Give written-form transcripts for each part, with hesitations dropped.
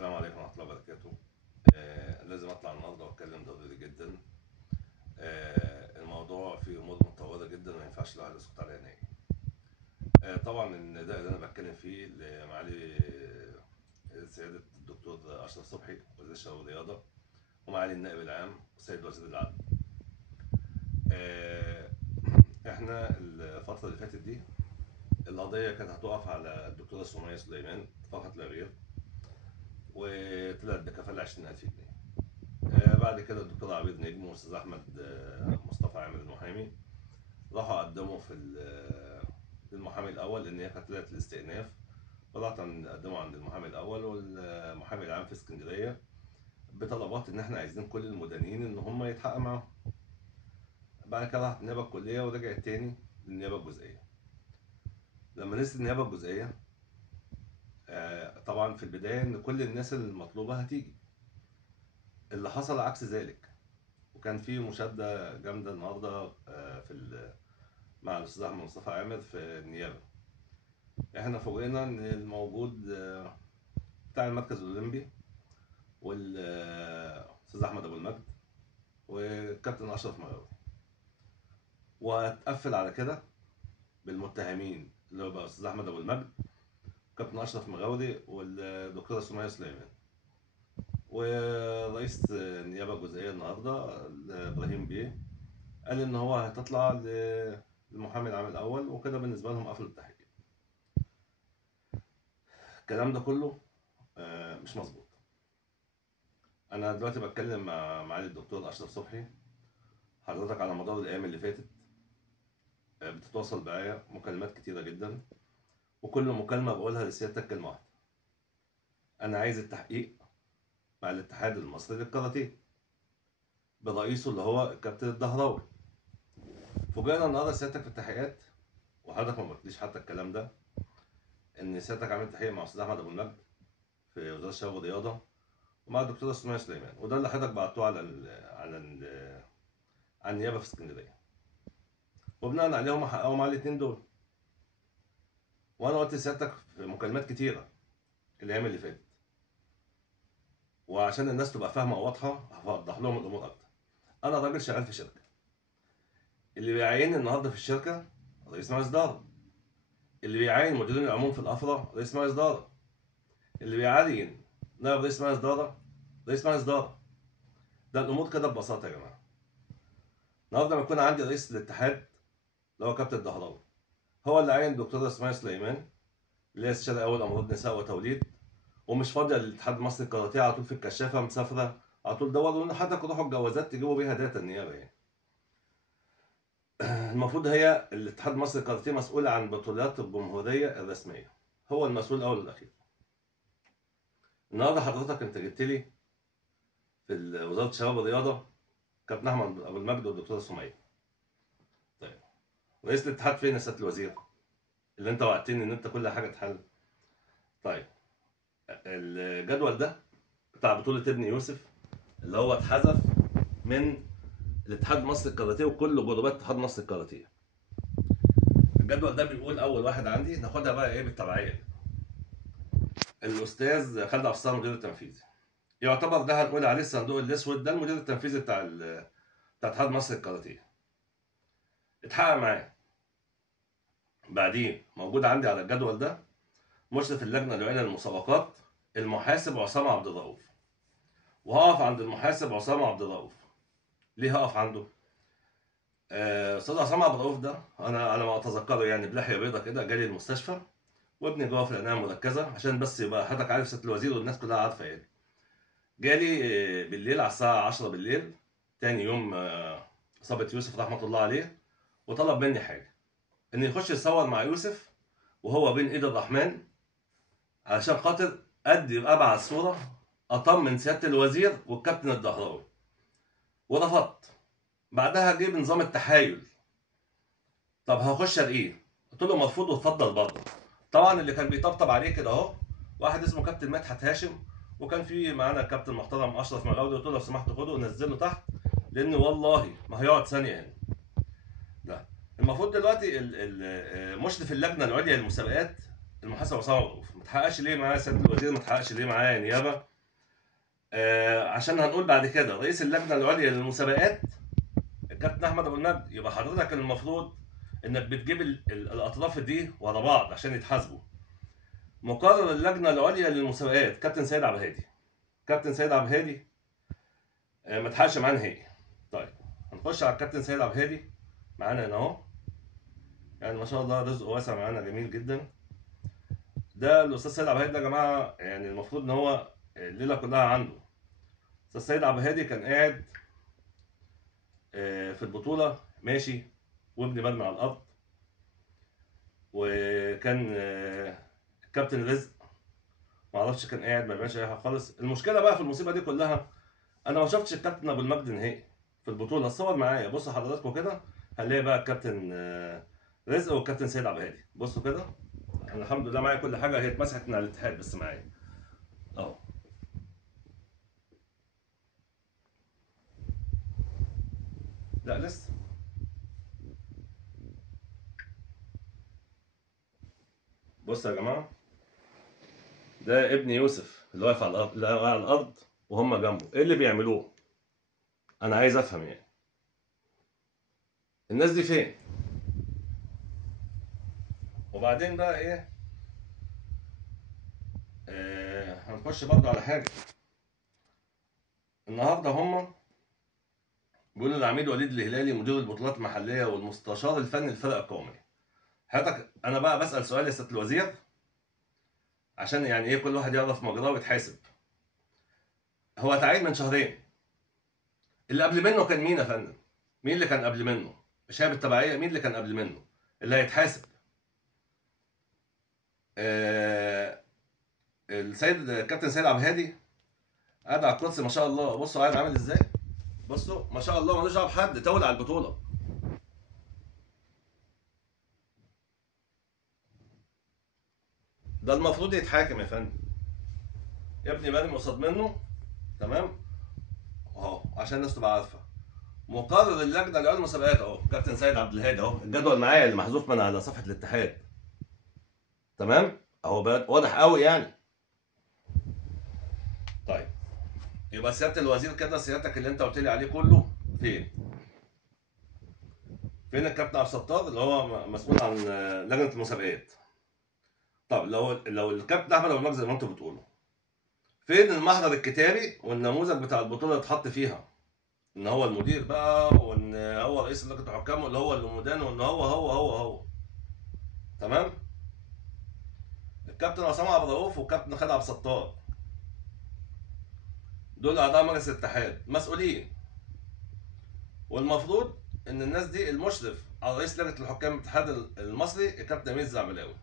السلام عليكم ورحمة الله وبركاته. لازم أطلع النهارده وأتكلم ضروري جدا. الموضوع فيه أمور متطورة جدا وما ينفعش الواحد يسكت عليها نهائي. طبعا النداء اللي أنا بتكلم فيه لمعالي سيادة الدكتور أشرف صبحي وزير الشباب والرياضة، ومعالي النائب العام والسيد وزير العدل. إحنا الفترة اللي فاتت دي القضية كانت هتقف على الدكتورة سمية سليمان فقط لا غير، وطلعت بكفالة 20,000 جنيه. بعد كده الدكتور عبيد نجم والاستاذ احمد مصطفى عامر المحامي راحوا قدموا في المحامي الاول، لان هي كانت طلعت الاستئناف، فراحوا قدموا عند المحامي الاول والمحامي العام في اسكندريه بطلبات ان احنا عايزين كل المدانين ان هم يتحقق معاهم. بعد كده راحت النيابه الكليه ورجعت تاني للنيابه الجزئيه. لما نزلت النيابه الجزئيه طبعا في البدايه ان كل الناس المطلوبه هتيجي، اللي حصل عكس ذلك. وكان في مشاده جامده النهارده مع الاستاذ احمد مصطفى عامر في النيابه. احنا فوجئنا ان الموجود بتاع المركز الاولمبي والاستاذ احمد ابو المجد والكابتن اشرف مغاوري، واتقفل على كده بالمتهمين اللي هو بقى الاستاذ احمد ابو المجد والكابتن اشرف مغاوري والدكتوره سمية سليمان. ورئيس النيابه الجزائيه النهارده ابراهيم بيه قال ان هو هتطلع للمحامي العام الاول، وكده بالنسبه لهم قفلوا التحقيق. الكلام ده كله مش مظبوط. انا دلوقتي بتكلم مع معالي الدكتور اشرف صبحي. حضرتك على مدار الايام اللي فاتت بتتواصل معايا مكالمات كتيره جدا، وكل مكالمه بقولها لسيادتك كلمه واحده: انا عايز التحقيق مع الاتحاد المصري للكاراتيه برئيسه اللي هو الكابتن الدهراوي. فوجئنا النهارده سيادتك في التحقيقات، وحضرتك ما قلتليش حتى الكلام ده، ان سيادتك عامل تحقيق مع استاذ احمد ابو المجد في وزاره الشباب والرياضه ومع الدكتوره سمية سليمان، وده اللي حضرتك بعتوه على النيابه في اسكندريه، وبناء عليهم حققوا مع الاثنين دول. وانا قلت لسيادتك في مكالمات كتيره الايام اللي فاتت، وعشان الناس تبقى فاهمه وواضحه هوضح لهم الامور اكتر. انا راجل شغال في شركه، اللي بيعيني النهارده في الشركه رئيس مجلس اداره، اللي بيعين مديرين العموم في الافرع رئيس مجلس اداره، اللي بيعين نائب رئيس مجلس اداره رئيس مجلس اداره. ده الامور كده ببساطه يا جماعه. النهارده لما يكون عندي رئيس الاتحاد اللي هو كابتن الدهراوي، هو اللي عين الدكتوره سمية سليمان اللي هي استشاري اول امراض نساء وتوليد، ومش فاضيه للاتحاد المصري للكاراتيه، على طول في الكشافه مسافره على طول. دوروا ان حضرتك روحوا الجوازات تجيبوا بيها داتا النيابه يعني. المفروض هي الاتحاد المصري للكاراتيه مسؤول عن بطولات الجمهوريه الرسميه، هو المسؤول الاول والاخير. النهارده حضرتك انت جبت لي في وزاره الشباب والرياضه كابتن احمد ابو المجد والدكتوره سميه. طيب رئيس الاتحاد فين يا سياده الوزير اللي انت وعدتني ان انت كل حاجه تحل؟ طيب الجدول ده بتاع بطوله ابن يوسف اللي هو اتحذف من الاتحاد المصري للكاراتيه وكل جروبات الاتحاد المصري للكاراتيه. الجدول ده بيقول اول واحد عندي، ناخدها بقى ايه بالتبعيه، الاستاذ خالد عبد الصمد المدير التنفيذي. يعتبر ده هنقول عليه الصندوق الاسود، ده المدير التنفيذي بتاع اتحاد مصر للكاراتيه. اتحقق معاه. بعدين موجود عندي على الجدول ده مشرف اللجنه العليا للمسابقات المحاسب عصام عبد الرؤوف. وهقف عند المحاسب عصام عبد الرؤوف. ليه هقف عنده؟ استاذ عصام عبد الرؤوف ده انا ما اتذكره يعني، بلحيه بيضه كده جالي المستشفى وابني جوه في العنايه المركزه، عشان بس يبقى حضرتك عارف سياده الوزير والناس كلها عارفه يعني. جالي بالليل على الساعه 10 بالليل تاني يوم اصابه يوسف رحمه الله عليه، وطلب مني حاجه ان يخش يصور مع يوسف وهو بين ايد الرحمن، علشان خاطر ادي ابعت صوره اطمن سياده الوزير والكابتن الدهراوي. ورفضت. بعدها جه بنظام التحايل، طب هخش الاقيه؟ قلت له مرفوض واتفضل برضه. طبعا اللي كان بيطبطب عليه كده اهو واحد اسمه كابتن مدحت هاشم، وكان في معانا الكابتن المحترم اشرف مغاوري. قلت له لو سمحت خده ونزله تحت، لان والله ما هيقعد ثانيه هنا. لا، المفروض دلوقتي مشرف اللجنه العليا للمسابقات المحاسب عصام عبد الرؤوف ما تحققش ليه معايا سياده الوزير، ما تحققش ليه معايا نيابه، عشان هنقول بعد كده رئيس اللجنه العليا للمسابقات الكابتن احمد ابو المجد، يبقى حضرتك المفروض انك بتجيب الاطراف دي ورا بعض عشان يتحاسبوا. مقرر اللجنه العليا للمسابقات كابتن سيد عبد الهادي. كابتن سيد عبد الهادي ما اتحقش معاه نهائي. طيب هنخش على الكابتن سيد عبد الهادي معانا هنا اهو، يعني ما شاء الله رزقه واسع معانا جميل جدا. ده الاستاذ سيد عبد الهادي ده يا جماعه، يعني المفروض ان هو الليله كلها عنده. الاستاذ سيد عبد الهادي كان قاعد في البطوله ماشي وابن مرمي على الارض، وكان كابتن رزق ما اعرفش كان قاعد ما بيعملش اي حاجه خالص. المشكله بقى في المصيبه دي كلها، انا ما شفتش الكابتن ابو المجد نهائي في البطوله. الصور معايا، بصوا حضراتكم كده هنلاقي بقى الكابتن رزق والكابتن سيد عبد الهادي. بصوا كده، انا الحمد لله معايا كل حاجه، هي اتمسحت من على الاتحاد بس معايا اهو. لا لسه. بصوا يا جماعه، ده ابن يوسف اللي واقف على الارض، اللي واقف على الارض وهم جنبه. ايه اللي بيعملوه؟ انا عايز افهم يعني الناس دي فين؟ وبعدين بقى ايه، هنخش برضه على حاجه. النهارده هم بيقولوا العميد وليد الهلالي مدير البطولات المحليه والمستشار الفني للفرق القوميه. حضرتك انا بقى بسال سؤال يا سياده الوزير، عشان يعني ايه كل واحد يعرف مجراه ويتحاسب. هو تعين من شهرين، اللي قبل منه كان مين يا فندم؟ مين اللي كان قبل منه؟ شهاب التبعيه، مين اللي كان قبل منه؟ اللي هيتحاسب السيد كابتن سيد عبد الهادي. قاعد على الكرسي ما شاء الله، بصوا قاعد عامل ازاي، بصوا ما شاء الله ملوش دعوه بحد، تولع على البطوله. ده المفروض يتحاكم يا فندم. يا ابني مرمي قصاد منه، تمام اهو عشان الناس تبقى عارفه. مقرر اللجنه العليا للمسابقات اهو كابتن سيد عبد الهادي اهو، الجدول معايا اللي محذوف من على صفحه الاتحاد، تمام اهو بقى واضح قوي يعني. طيب يبقى سياده الوزير كده، سيادتك اللي انت قلت لي عليه كله فين؟ فين الكابتن عبد الستار اللي هو مسؤول عن لجنه المسابقات؟ طب لو الكابتن احمد ابو المجد زي ما انتوا بتقولوا، فين المحضر الكتابي والنموذج بتاع البطوله اللي اتحط فيها ان هو المدير بقى، وان هو رئيس لجنه الحكام، واللي هو المدان، وان هو تمام؟ الكابتن عصام عبد الرؤوف والكابتن خالد عبد الستار دول اعضاء مجلس الاتحاد مسؤولين، والمفروض ان الناس دي المشرف على رئيس لجنه الحكام الاتحاد المصري الكابتن امين الزعبلاوي.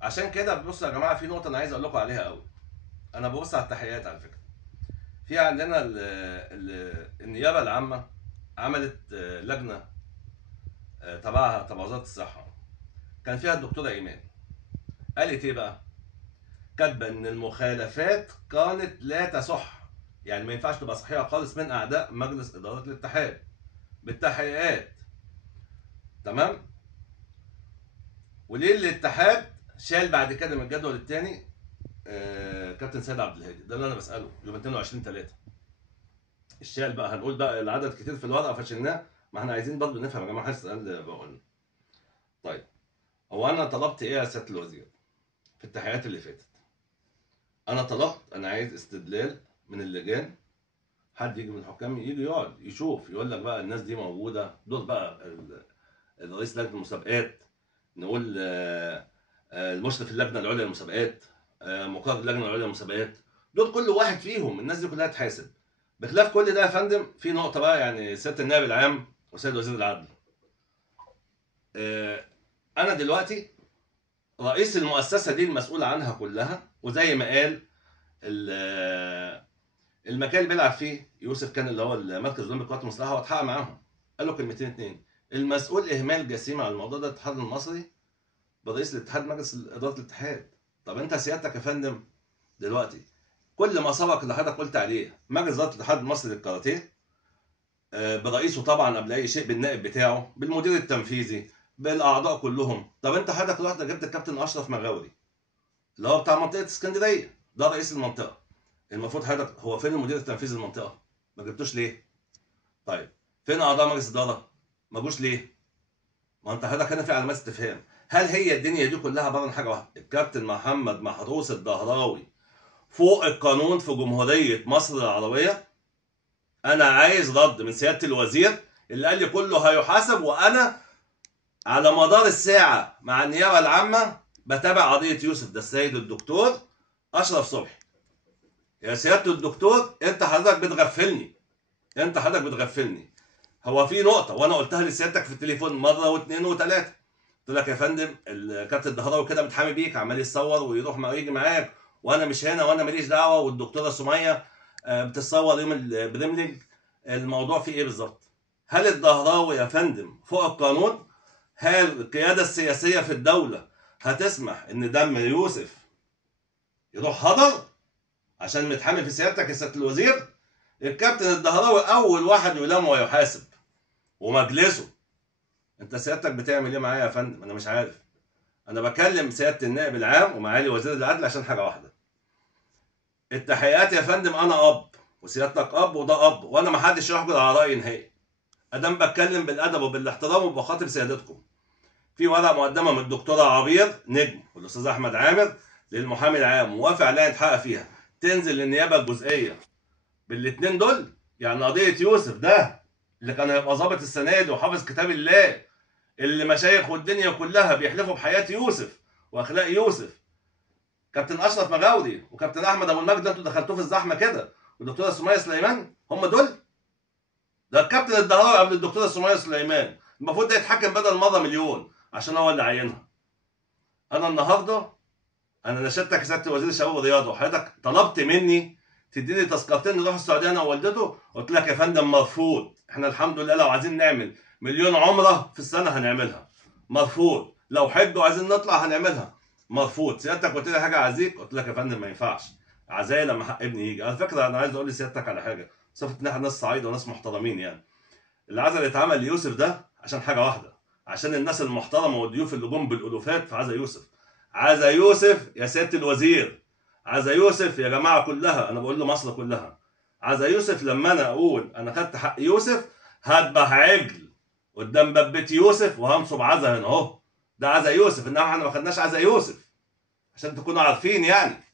عشان كده بصوا يا جماعه، في نقطه انا عايز اقول لكم عليها قوي. انا ببص على التحقيقات على فكره. في عندنا النيابه العامه عملت لجنه تبع وزاره الصحه، كان فيها الدكتوره ايمان. قالت ايه بقى؟ كاتبه ان المخالفات كانت لا تصح، يعني ما ينفعش تبقى صحيحه خالص من اعداء مجلس اداره الاتحاد بالتحقيقات، تمام؟ وليه الاتحاد شال بعد كده من الجدول الثاني كابتن سيد عبد الهادي؟ ده اللي انا بساله. يوم 22/3 الشال بقى، هنقول بقى العدد كتير في الورقه فشلناه، ما احنا عايزين برضه نفهم يا جماعه. حاسس اللي بقول. طيب هو انا طلبت ايه يا سياده الوزير في التحقيقات اللي فاتت؟ انا طلبت، انا عايز استدلال من اللجان، حد يجي من الحكام يجي يقعد يشوف يقول لك بقى الناس دي موجوده، دول بقى الرئيس لجنه المسابقات، نقول المشرف اللجنه العليا للمسابقات، مقرر اللجنه العليا للمسابقات، دول كل واحد فيهم الناس دي كلها تحاسب. بخلاف كل ده يا فندم، في نقطه بقى يعني سياده النائب العام وسيد وزير العدل، انا دلوقتي رئيس المؤسسه دي المسؤول عنها كلها، وزي ما قال المكان اللي بيلعب فيه يوسف كان اللي هو المركز الاولمبي للقوات المسلحه، واتحقق معاهم قال له كلمتين اتنين: المسؤول اهمال جسيم على الموضوع ده الاتحاد المصري برئيس الاتحاد مجلس اداره الاتحاد. طب انت سيادتك يا فندم دلوقتي كل ما سبق اللي حضرتك قلت عليه مجلس اداره الاتحاد المصري للكاراتيه برئيسه طبعا قبل اي شيء، بالنائب بتاعه، بالمدير التنفيذي، بالاعضاء كلهم. طب انت حضرتك رحت جبت الكابتن اشرف مغاوري اللي هو بتاع منطقه اسكندريه، ده رئيس المنطقه. المفروض حضرتك، هو فين المدير التنفيذي للمنطقه؟ ما جبتوش ليه؟ طيب فين اعضاء مجلس اداره؟ ما جوش ليه؟ ما انت حضرتك هنا في علامات استفهام. هل هي الدنيا دي كلها عباره عن حاجه واحده؟ الكابتن محمد محروس الدهراوي فوق القانون في جمهوريه مصر العربيه؟ انا عايز رد من سياده الوزير اللي قال لي كله هيحاسب، وانا على مدار الساعه مع النيابه العامه بتابع قضيه يوسف ده السيد الدكتور اشرف صبحي. يا سياده الدكتور انت حضرتك بتغفلني، انت حضرتك بتغفلني. هو في نقطه وانا قلتها لسيادتك في التليفون مره واثنين وثلاثه، قلت لك يا فندم الكابتن الدهراوي كده متحامي بيك، عمال يتصور ويروح ما يجي معاك، وانا مش هنا وانا ماليش دعوه، والدكتوره سميه بتتصور يوم البريملينج. الموضوع فيه ايه بالظبط؟ هل الدهراوي يا فندم فوق القانون؟ هل القياده السياسيه في الدوله هتسمح ان دم يوسف يروح هدر عشان متحامي في سيادتك يا سياده الوزير؟ الكابتن الدهراوي اول واحد يلام ويحاسب، ومجلسه. انت سيادتك بتعمل ايه معايا يا فندم؟ انا مش عارف. انا بكلم سياده النائب العام ومعالي وزير العدل عشان حاجه واحده. التحقيقات يا فندم، انا اب وسيادتك اب وده اب، وانا ما حدش يحجر على رايي نهائي. ادام بتكلم بالادب وبالاحترام وبخاطب سيادتكم. في ورقه مقدمه من الدكتوره عبير نجم والاستاذ احمد عامر للمحامي العام، موافق عليها يتحقق فيها، تنزل للنيابه الجزئيه بالاثنين دول. يعني قضيه يوسف ده اللي كان هيبقى ظابط السنه دي وحافظ كتاب الله، اللي مشايخ والدنيا كلها بيحلفوا بحياه يوسف واخلاق يوسف، كابتن اشرف مغاوري وكابتن احمد ابو المجد، انتوا دخلتوه في الزحمه كده، والدكتوره سميه سليمان، هم دول؟ ده الكابتن الدهراوي قبل الدكتوره سميه سليمان، المفروض ده يتحكم بدل مره مليون عشان هو اللي عينها. انا النهارده انا نشدتك يا سياده وزير الشباب والرياضه، وحضرتك طلبت مني تديني تذكرتين نروح السعوديه انا ووالدته، قلت لك يا فندم مرفوض. احنا الحمد لله لو عايزين نعمل مليون عمره في السنه هنعملها، مرفوض. لو حج وعايزين نطلع هنعملها، مرفوض. سيادتك قلت لي حاجه اعزيك، قلت لك يا فندم ما ينفعش، عزايا لما حق ابني يجي. على فكره انا عايز اقول لسيادتك على حاجه، صفه ان احنا ناس صعيده وناس محترمين يعني. العزا اللي اتعمل ليوسف ده عشان حاجه واحده، عشان الناس المحترمه والضيوف اللي جم بالالوفات في عزا يوسف. عزا يوسف يا سياده الوزير، عزا يوسف يا جماعه كلها، انا بقول لمصر كلها، عزا يوسف لما انا اقول انا خدت حق يوسف هذبح عجل قدام باب بيت يوسف وهنصب عزا هنا اهو. ده عزا يوسف، انما احنا ما خدناش عزا يوسف، عشان تكونوا عارفين يعني.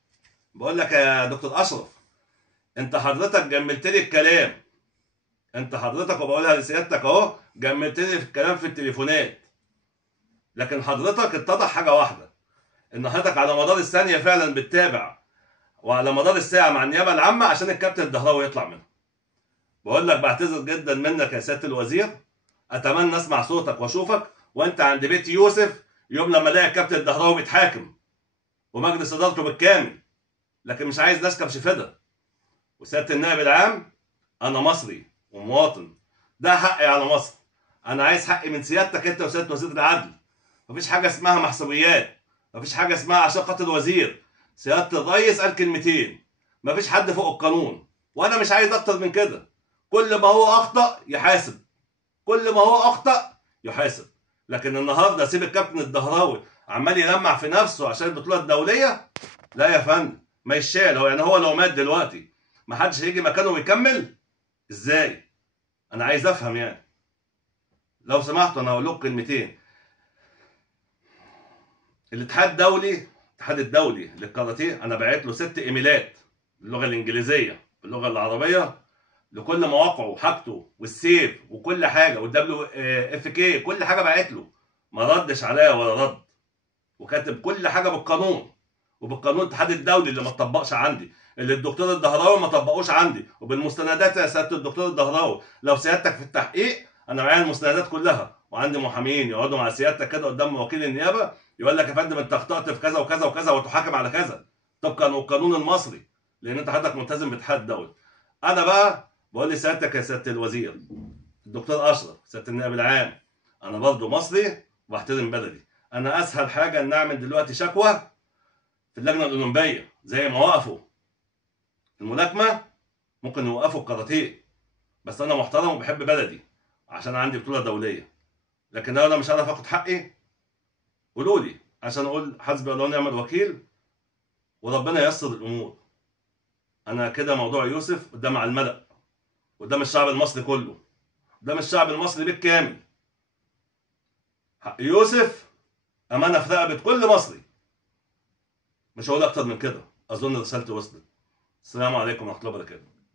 بقول لك يا دكتور اشرف، انت حضرتك جملت لي الكلام، انت حضرتك وبقولها لسيادتك اهو، جملت لي في الكلام في التليفونات، لكن حضرتك اتضح حاجه واحده، ان حضرتك على مدار الثانيه فعلا بتتابع، وعلى مدار الساعه مع النيابه العامه عشان الكابتن الدهراوي يطلع منها. بقول لك بعتذر جدا منك يا سياده الوزير، اتمنى اسمع صوتك واشوفك وانت عند بيت يوسف يوم لما الاقي الكابتن الدهراوي بيتحاكم ومجلس ادارته بالكامل، لكن مش عايز ناس كبش فدا. وسياده النائب العام، انا مصري ومواطن، ده حقي على مصر، انا عايز حقي من سيادتك انت وسياده وزير العدل. مفيش حاجه اسمها محسوبيات، مفيش حاجه اسمها عشان خاطر وزير. سياده الريس قال كلمتين، مفيش حد فوق القانون، وانا مش عايز اكتر من كده. كل ما هو اخطا يحاسب، كل ما هو اخطا يحاسب. لكن النهارده اسيب الكابتن الدهراوي عمال يلمع في نفسه عشان البطوله الدوليه؟ لا يا فندم، ما يشال. هو يعني هو لو مات دلوقتي ما حدش هيجي مكانه ويكمل؟ ازاي؟ انا عايز افهم يعني. لو سمحتوا انا هقول لكم كلمتين. الاتحاد الدولي، الاتحاد الدولي للكاراتيه، انا باعت له 6 ايميلات باللغه الانجليزيه باللغه العربيه لكل مواقعه وحاجته والسيف وكل حاجه، والدبليو اف كي، كل حاجه باعت له، ما ردش عليا ولا رد، وكاتب كل حاجه بالقانون، وبالقانون الاتحاد الدولي اللي ما اتطبقش عندي، اللي الدكتور الدهراوي ما طبقوش عندي، وبالمستندات يا سياده الدكتور الدهراوي. لو سيادتك في التحقيق انا معايا المستندات كلها، وعندي محامين يقعدوا مع سيادتك كده قدام وكيل النيابه يقول لك يا فندم انت اخطات في كذا وكذا وكذا وتحاكم على كذا طبقا للقانون المصري، لان انت حضرتك ملتزم بالاتحاد الدولي. انا بقى بقول لسيادتك يا سياده الوزير الدكتور اشرف، سياده النائب العام، انا برضه مصري واحترم بلدي. انا اسهل حاجه ان اعمل دلوقتي شكوى في اللجنه الاولمبيه، زي ما وقفوا الملاكمه ممكن يوقفوا الكاراتيه، بس انا محترم وبحب بلدي عشان عندي بطوله دوليه. لكن لو انا مش عارف اخد حقي قولوا لي عشان اقول حسبي الله ونعم الوكيل وربنا ييسر الامور. انا كده موضوع يوسف قدام على الملأ، قدام الشعب المصري كله، قدام الشعب المصري بالكامل. حق يوسف امانه في رقبه كل مصري. مش هقول اكتر من كده، اظن رسالتي وصلت. السلام عليكم ورحمه الله وبركاته.